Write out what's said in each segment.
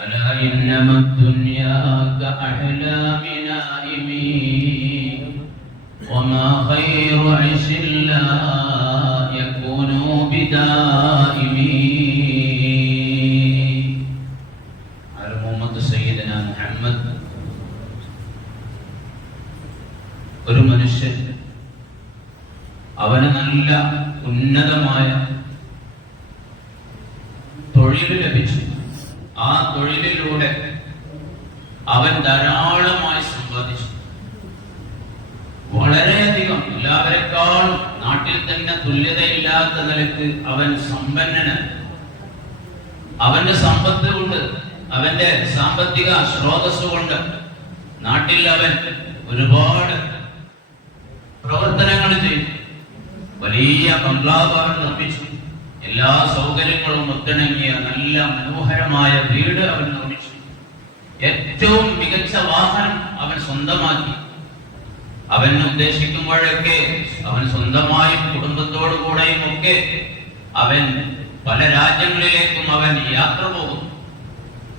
ألا إنما الدنيا كأحلام نائمين وما خير عيش لا يكون بدائمين على محمد سيدنا محمد ഒരു മനുഷ്യൻ അവന് നല്ല ഉന്നതമായ തൊഴിൽ ലഭിച്ചു ആ തൊഴിലിലൂടെ അവൻ ധാരാളമായി സമ്പാദിച്ചു. വളരെയധികം എല്ലാവരെക്കാളും നാട്ടിൽ തന്നെ തുല്യതയില്ലാത്ത നിലയ്ക്ക് അവൻ സമ്പന്നന് അവന്റെ സമ്പത്ത് കൊണ്ട് അവന്റെ സാമ്പത്തിക സ്രോതസ് കൊണ്ട് നാട്ടിൽ അവൻ ഒരുപാട് പ്രവർത്തനങ്ങൾ ചെയ്തു. വലിയ ബംഗ്ലാവ് അവൻ നിർമ്മിച്ചു എല്ലാ സൗകര്യങ്ങളും ഒത്തിണങ്ങിയ മനോഹരമായ വീട് അവൻ നിർമ്മിച്ചു. ഏറ്റവും മികച്ച വാഹനം അവൻ സ്വന്തമാക്കി. അവൻ ഉദ്ദേശിക്കുമ്പോഴൊക്കെ അവൻ സ്വന്തമായും കുടുംബത്തോടു കൂടെയും ഒക്കെ അവൻ പല രാജ്യങ്ങളിലേക്കും അവൻ യാത്ര പോകും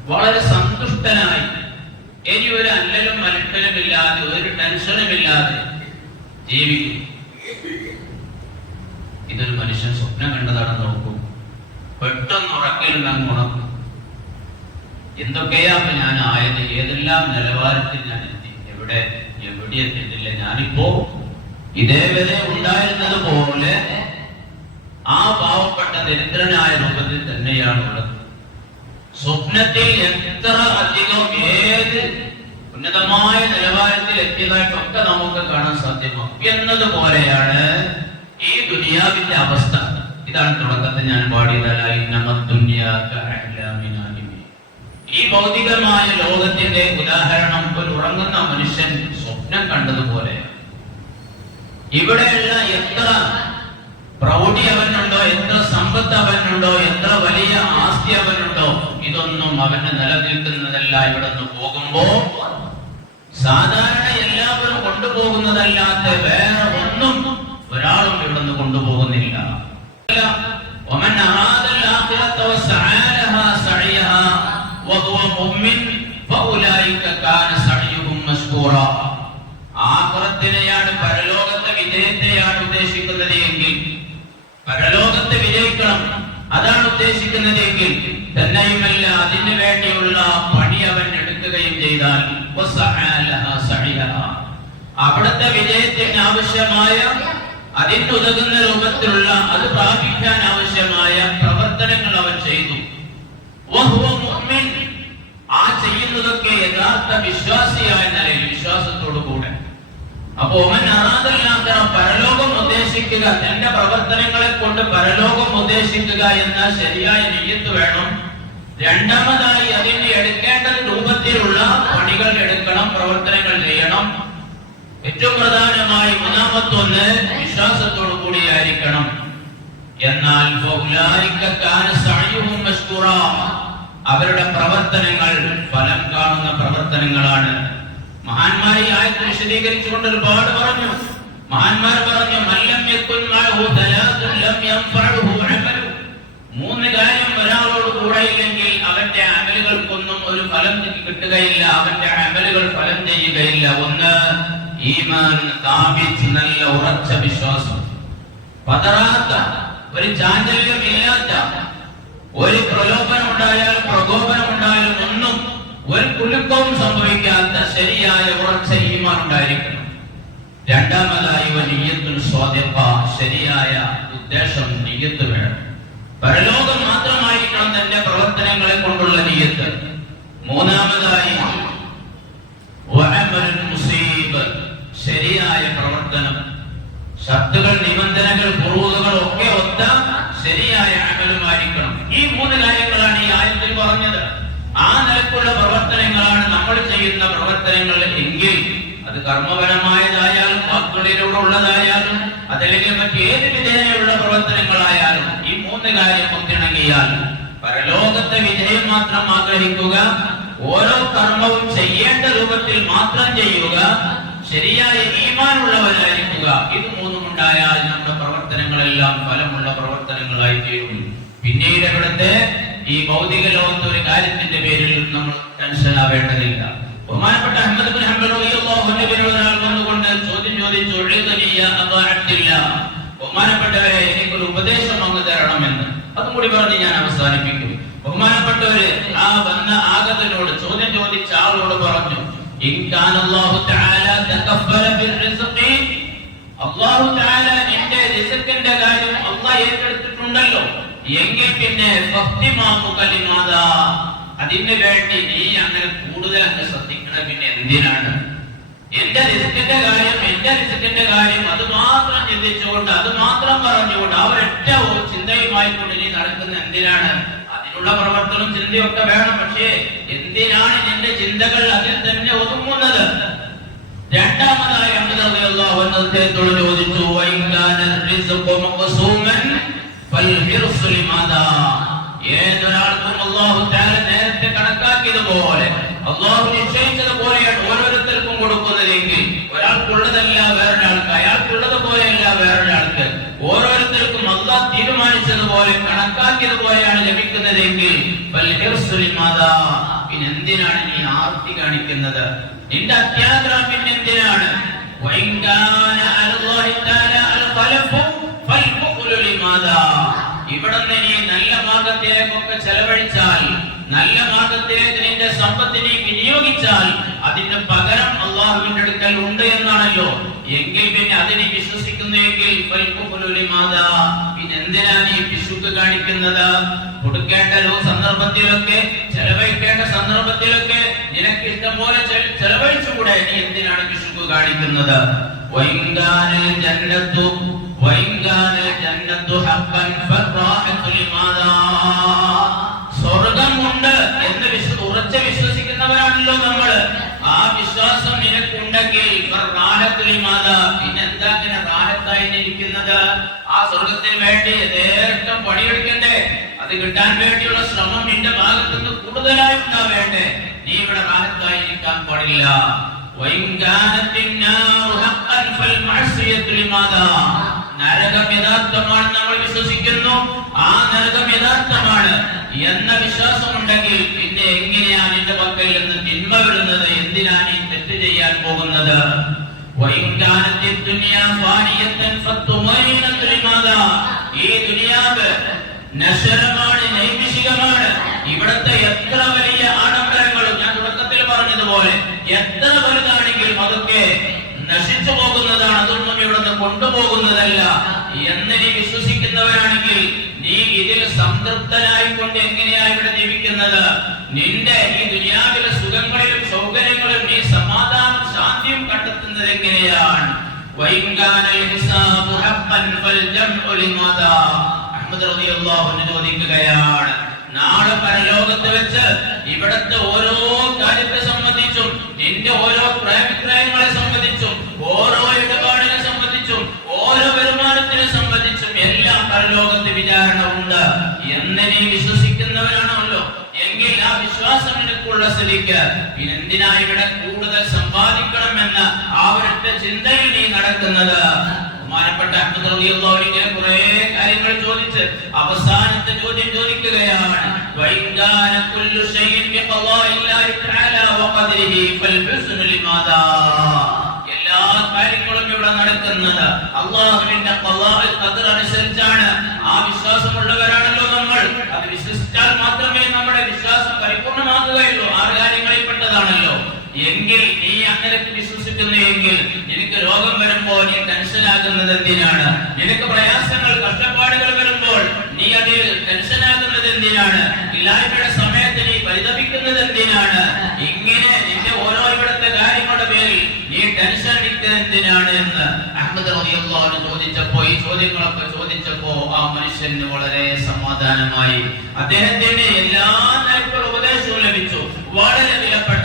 വളരെ സന്തുഷ്ടനായി. ഇനി ഒരു അല്ലലും അലട്ടലും ഇല്ലാതെ ഒരു ടെൻഷനും ഇല്ലാതെ ജീവിക്കും ഇതൊരു മനുഷ്യൻ സ്വപ്നം കണ്ടതാണെന്ന് നോക്കൂ പെട്ടെന്ന് അങ്ങ് ഉണക്കും എന്തൊക്കെയാ ഞാൻ ആയത്? ഏതെല്ലാം നിലവാരത്തിൽ ഞാൻ എത്തി? എവിടെ? എവിടെ എത്തിയിട്ടില്ല? ഞാനിപ്പോ ഇതേവരെ ഉണ്ടായിരുന്നത് പോലെ ആ പാവപ്പെട്ട ദരിദ്രനായ രൂപത്തിൽ തന്നെയാണ് ഉള്ളത് സ്വപ്നത്തിൽ എത്ര അധികം ഏത് ഉന്നതമായ നിലവാരത്തിൽ എത്തിയതായിട്ടൊക്കെ നമുക്ക് കാണാൻ സാധ്യമാകും എന്നതുപോലെയാണ് ഈ ദുനിയാവിന്റെ അവസ്ഥ. ഇതാണ് തുടക്കത്തിൽ ഞാൻ പാടിയതല്ല ഈ ഭൗതികമായ ലോകത്തിന്റെ ഉദാഹരണം ഒരു ഉറങ്ങുന്ന മനുഷ്യൻ സ്വപ്നം കണ്ടതുപോലെ. ഇവിടെയുള്ള എത്ര പ്രൗഢി അവനുണ്ടോ എത്ര സമ്പത്ത് അവനുണ്ടോ എത്ര വലിയ ആസ്തി അവനുണ്ടോ ഇതൊന്നും അവന് നിലനിൽക്കുന്നതല്ല ഇവിടെ നിന്ന് പോകുമ്പോ. സാധാരണ എല്ലാവരും കൊണ്ടുപോകുന്നതല്ലാത്ത വേറെ ഒന്നും ഒരാളും ഇവിടെ നിന്ന് കൊണ്ടുപോകുന്നില്ല. അതാണ് ഉദ്ദേശിക്കുന്നത് എങ്കിൽ തന്നെയുമല്ല അതിനു വേണ്ടിയുള്ള പണി അവൻ എടുക്കുകയും ചെയ്താൽ. അവിടുത്തെ വിജയത്തിന് ആവശ്യമായ അതിനുതകുന്ന രൂപത്തിലുള്ള അത് പ്രാപിക്കാൻ ആവശ്യമായ പ്രവർത്തനങ്ങൾ അവൻ ചെയ്തു. ആ ചെയ്യുന്നതൊക്കെ യഥാർത്ഥ വിശ്വാസിയായ നിലയിൽ വിശ്വാസത്തോടു കൂടെ അപ്പൊ ഓമൻ അറാദല്ലാത്ത പരലോകം ഉദ്ദേശിക്കുക തന്റെ പ്രവർത്തനങ്ങളെ കൊണ്ട് പരലോകം ഉദ്ദേശിക്കുക എന്ന ശരിയായ നെയ്യത്ത് വേണം. രണ്ടാമതായി അതിന് എടുക്കേണ്ട രൂപത്തിലുള്ള പണികൾ എടുക്കണം പ്രവർത്തനങ്ങൾ ചെയ്യണം. ഏറ്റവും പ്രധാനമായി മൂന്നാമത്തൊന്ന് വിശ്വാസത്തോടു കൂടിയായിരിക്കണം എന്നാൽ അവരുടെ പ്രവർത്തനങ്ങൾ ഫലം കാണുന്ന പ്രവർത്തനങ്ങളാണ്. മഹാന്മാരെ ആയത്ത് വിശദീകരിച്ചുകൊണ്ട് ഒരുപാട് പറഞ്ഞു. മഹാന്മാർ പറഞ്ഞു മല്ലം മൂന്ന് കാര്യം ഒരാളോട് കൂടെയില്ലെങ്കിൽ അവന്റെ അമലുകൾക്കൊന്നും ഒരു ഫലം കിട്ടുകയില്ല അവന്റെ അമലുകൾ ഫലം ചെയ്യുകയില്ല. ഒന്ന് ഈമാൻ സ്ഥാപിച്ച് നല്ല ഉറച്ച വിശ്വാസം. പതറാത്ത ഒരു ചാഞ്ചല്യമില്ലാത്ത ഒരു പ്രലോഭനം ഉണ്ടായാലും പ്രകോപനം ഉണ്ടായാലും ഒന്നും ഒരു കുലുക്കവും സംഭവിക്കാത്ത ശരിയായ ഉറച്ച ഈമാൻ ഉണ്ടായിരിക്കണം രണ്ടാമതായി നീയത്തുൽ സ്വാദിഖ ശരിയായ ഉദ്ദേശം നീയത്ത് വേണം. പരലോകം മാത്രമായിരിക്കണം തന്റെ പ്രവർത്തനങ്ങളെ കൊണ്ടുള്ള നീയത്ത്. മൂന്നാമതായി ശരിയായ പ്രവർത്തനം. ശബ്ദകൾ നിബന്ധനകൾ പുറവുകൾ ഒക്കെ ഒത്ത ശരിയായ അമലുമായിരിക്കണം. ഈ മൂന്ന് കാര്യങ്ങളാണ് ഈ ആയത്തിൽ പറഞ്ഞത്. ആ നിലക്കുള്ള ചെയ്യുന്ന പ്രവർത്തനങ്ങൾ എങ്കിൽ അത് കർമ്മപരമായതായാലും വാക്കുകളിലൂടെ ഉള്ളതായാലും അതല്ലെങ്കിൽ മറ്റേത് വിധേയുള്ള പ്രവർത്തനങ്ങളായാലും ഈ മൂന്ന് കാര്യം ഒത്തിണങ്ങിയാൽ പരലോകത്തെ വിജയം മാത്രം ആഗ്രഹിക്കുക ഓരോ കർമ്മവും ചെയ്യേണ്ട രൂപത്തിൽ മാത്രം ചെയ്യുക ശരിയായ ഈമാനുള്ളവരായിരിക്കുക. ഇത് മൂന്നും ഉണ്ടായാൽ നമ്മുടെ പ്രവർത്തനങ്ങളെല്ലാം ഫലമുള്ള പ്രവർത്തനങ്ങളായി തീരും. പിന്നീട് ഇവിടുത്തെ ഈ ഭൗതിക ലോകത്തെ ഒരു കാര്യത്തിന്റെ പേരിൽ നമ്മൾ ടെൻഷൻ ആവേണ്ടതില്ല. ബഹുമാനപ്പെട്ട അഹമ്മദ് ബിൻ ഹംബൽ റളിയല്ലാഹു അൻഹുവിനോട് ഒരാൾ വന്നുകൊണ്ട് ചോദ്യം ചോദിച്ചു "ഉഴുതനി യാ അബാ എനിക്ക് ബഹുമാനപ്പെട്ടവരെ എനിക്കൊരു ഉപദേശം അങ്ങ് തരണമെന്ന്. അതും കൂടി പറഞ്ഞ് ഞാൻ അവസാനിപ്പിക്കും. ബഹുമാനപ്പെട്ടവര് ആ വന്ന ആഗതനോട് ചോദ്യം ചോദിച്ച ആളോട് പറഞ്ഞു ഇൻകാനല്ലാഹു തആല തഖബ്ബല ബിൽ റിസ്ഖി. അല്ലാഹു തആല നിന്റെ റിസ്ഖിന്റെ കാര്യം അല്ലാഹ് ഏറ്റെടുത്തിട്ടുണ്ടല്ലോ. എങ്കിൽ പിന്നെ ഭക്തിമാമു കലിമാത അതിന് വേണ്ടി നീ അങ്ങനെ കൂടുതൽ അങ്ങ് ശ്രദ്ധിക്കണം. പിന്നെ എന്തിനാണ്? എന്റെ റിസ്കിന്റെ കാര്യം എന്റെ റിസ്കിന്റെ കാര്യം അത് മാത്രം ചിന്തിച്ചുകൊണ്ട് അത് മാത്രം പറഞ്ഞുകൊണ്ട് ആ ഒരൊറ്റ ചിന്തയുമായി കൊണ്ട് നീ നടക്കുന്ന എന്തിനാണ്? അതിനുള്ള പ്രവർത്തനം ചിന്തയൊക്കെ വേണം. പക്ഷേ എന്തിനാണ് നിന്റെ ചിന്തകൾ അതിൽ തന്നെ ഒതുങ്ങുന്നത്? രണ്ടാമതായി അദ്ദേഹത്തോട് ചോദിച്ചു ഏതൊരാൾക്കും അള്ളാഹു തആല നേരത്തെ കണക്കാക്കിയതുപോലെ അല്ലാഹു നിശ്ചയിച്ചതുപോലെയാണ് ഓരോരുത്തർക്കും കൊടുക്കുന്നതെങ്കിൽ ഒരാൾക്കുള്ളതല്ല വേറൊരാൾക്ക് അയാൾക്കുള്ളത് പോലെയല്ല വേറൊരാൾക്ക്. ഓരോരുത്തർക്കും അള്ളാഹ് തീരുമാനിച്ചതുപോലെ കണക്കാക്കിയതുപോലെയാണ് ലഭിക്കുന്നതെങ്കിൽ ഫൽ ഹിർസു പിന്നെ എന്തിനാണ് നീ ആർത്തി കാണിക്കുന്നത്? നിന്റെ അത്യാഗ്രഹം പിന്നെ എന്തിനാണ് ഇവിടെ നീ നല്ല മാർഗത്തിലേക്കൊക്കെ ചെലവഴിച്ചാൽ നല്ല മാർഗത്തിലേക്ക് നിന്റെ സമ്പത്തിനെ വിനിയോഗിച്ചാൽ അതിന്റെ പകരം അള്ളാഹുവിന്റെ അടുക്കൽ ഉണ്ട് എന്നാണല്ലോ. എങ്കിൽ പിന്നെ അതിനെ വിശ്വസിക്കുന്നെങ്കിൽ ഫൽ മുഖ്ലു ലിമാദാ പിന്നെ എന്തിനാ നീ പിശുക്ക് കാണിക്കുന്നത്? കൊടുക്കേണ്ട സന്ദർഭത്തിലൊക്കെ ചെലവഴിക്കേണ്ട സന്ദർഭത്തിലൊക്കെ നിനക്ക് ഇഷ്ടം പോലെ ചെല- ചെലവഴിച്ചുകൂടെ നീ എന്തിനാണ് പിശുക്ക് കാണിക്കുന്നത്? വൈങ്കാനൽ ജന്നത്തു വൈങ്കാനൽ ജന്നത്തു ഹഖൻ ഫറാഹത്തു സ്വർഗമുണ്ട് എന്ന് ഉറച്ച വിശ്വസിക്കുന്നവരാണല്ലോ നമ്മൾ ആ വിശ്വാസം നിനക്കുണ്ടെങ്കിൽ പിന്നെന്താ അങ്ങനെ റാഹത്തായി ഇരിക്കുന്നത്? ആ സ്വർഗത്തിന് വേണ്ടി നേരിട്ടും പണിയെടുക്കണ്ടേ? അത് കിട്ടാൻ വേണ്ടിയുള്ള ശ്രമം നിന്റെ ഭാഗത്തു നിന്ന് കൂടുതലായി നീ ഇവിടെ റാഹത്തായി ഇരിക്കാൻ പാടില്ല. നരകം യഥാർത്ഥമാണ് നമ്മൾ വിശ്വസിക്കുന്നു. ആ നരകം യഥാർത്ഥമാണ്. എന്ന വിശ്വാസം ഉണ്ടെങ്കിൽ പിന്നെ എങ്ങനെയാണ് എന്റെ പക്കൽ നിന്ന് തിന്മ വിടുന്നത് എന്തിനാണ് ഈ തെറ്റ് ചെയ്യാൻ പോകുന്നത്? ഈ ദുനിയാവ് നശ്വരമാണ് നൈമിഷികമാണ്. ഇവിടുത്തെ എത്ര വലിയ ആഡംബരങ്ങളും ഞാൻ തുടക്കത്തിൽ പറഞ്ഞതുപോലെ എത്ര വലുതാണെങ്കിലും അതൊക്കെ നശിച്ചു പോകുന്നതാണ് അതൊന്നും ഇവിടുന്ന് കൊണ്ടുപോകുന്നതല്ല. എന്ന് വിശ്വസിക്കുന്നവരാണെങ്കിൽ നീ ഇതിൽ സംതൃപ്തനായിക്കൊണ്ട് എങ്ങനെയാണ് ഇവിടെ ജീവിക്കുന്നത്? നിന്റെ ഈ ദുനിയാവിലെ സുഖങ്ങളിലും സൗകര്യങ്ങളിലും നീ സമാധാനം ശാന്തിയും കണ്ടെത്തുന്നത് എങ്ങനെയാണ്? ചോദിക്കുകയാണ് നാളെ പരലോകത്ത് വെച്ച് ഇവിടത്തെ ഓരോ കാര്യത്തെ സംബന്ധിച്ചും നിന്റെ ഓരോ ക്രയവിക്രയങ്ങളെ സംബന്ധിച്ചും നിനക്കുള്ള പിന്നെന്തിനാ ഇവിടെ കൂടുതൽ സമ്പാദിക്കണമെന്ന ആ ഒരൊറ്റ ചിന്തയിൽ നീ നടക്കുന്നത്? ബഹുമാനപ്പെട്ട റളിയല്ലാഹു കുറേ കാര്യങ്ങൾ ചോദിച്ച് അവസാനത്തെ ചോദ്യം ചോദിക്കുകയാണ്. എല്ലാ കാര്യങ്ങളും ഇവിടെ നടക്കുന്നത്. അള്ളാഹുവിന്റെ അനുസരിച്ചാണ്. ആ വിശ്വാസമുള്ളവരാണല്ലോ നമ്മൾ. അത് വിശ്വസിച്ചാൽ മാത്രമേ നമ്മുടെ വിശ്വാസം പരിപൂർണമാകുകയുള്ളൂ. എങ്കിൽ നീ അങ്ങനെ വിശ്വസിക്കുന്നു എങ്കിൽ നിനക്ക് രോഗം വരുമ്പോൾ നീ ടെൻഷനാകുന്നത് എന്തിനാണ്? നിനക്ക് പ്രയാസങ്ങൾ കഷ്ടപ്പാടുകൾ വരുമ്പോൾ നീ അതിൽ ടെൻഷനാകുന്നത് എന്തിനാണ്? ഇല്ലായ്മയുടെ സമയത്ത് നീ പരിതപിക്കുന്നത് എന്തിനാണ്? ഇങ്ങനെ നിന്റെ ഓരോ ഇവിടുത്തെ കാര്യങ്ങളുടെ പേരിൽ നീ ടെൻഷൻ എന്തിനാണ് എന്ന് അഹമ്മദ് റബിയുള്ള ചോദിച്ചപ്പോ ഈ ചോദ്യങ്ങളൊക്കെ ചോദിച്ചപ്പോ ആ മനുഷ്യന് വളരെ സമാധാനമായി. അദ്ദേഹത്തിന് എല്ലാ നിലക്കുള്ള ഉപദേശവും ലഭിച്ചു. വളരെ വിലപ്പെട്ട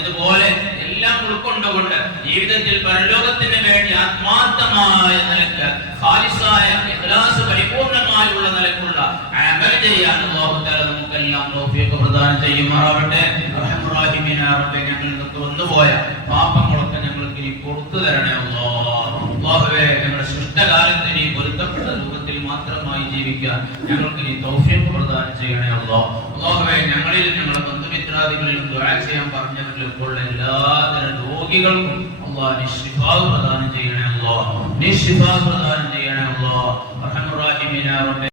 ഇതുപോലെ എല്ലാം ഉൾക്കൊണ്ടുകൊണ്ട് ജീവിതത്തിൽ പരലോകത്തിന് വേണ്ടി ആത്മാർത്ഥമായ നിലയ്ക്ക് ഹാലിസായ ഇഖ്ലാസ് പരിപൂർണമായുള്ള നിലക്കുള്ള അമൽ ചെയ്യാൻ അല്ലാഹുത്തആല നമുക്കെല്ലാം തൗഫീഖ് പ്രദാനം ചെയ്യുമാറാവട്ടെ. റഹ്മുറാഹിമീനാ റബ്ബേ ഞങ്ങൾ നിനക്ക് പാപങ്ങളൊക്കെ ഞങ്ങൾക്ക് നീ പുറത്തു തരണേ അല്ലാഹുവേ ഞങ്ങളുടെ ശുഷ്ടകാലത്ത് നീ പൊരുത്തപ്പെട്ട രൂപത്തിൽ മാത്രമായി ജീവിക്കാൻ ഞങ്ങൾക്ക് നീ തൗഫീഖ് പ്രദാനം ചെയ്യണേ അല്ലാഹ്. അല്ലാഹുവേ ഞങ്ങളിൽ ഞങ്ങളെ ബന്ധുമിത്രാദികളിലും ദുആ ചെയ്യാൻ പറഞ്ഞവരിലും എല്ലാ എല്ലാതരം രോഗികൾക്കും അള്ളാഹ് നീ ശിഫാവ് പ്രദാനം ചെയ്യണേ അല്ലോ നീ ശിഫാവ് പ്രദാനം ചെയ്യണേ അല്ലോ റഹ്മുറാഹിമീന റബ്ബേ.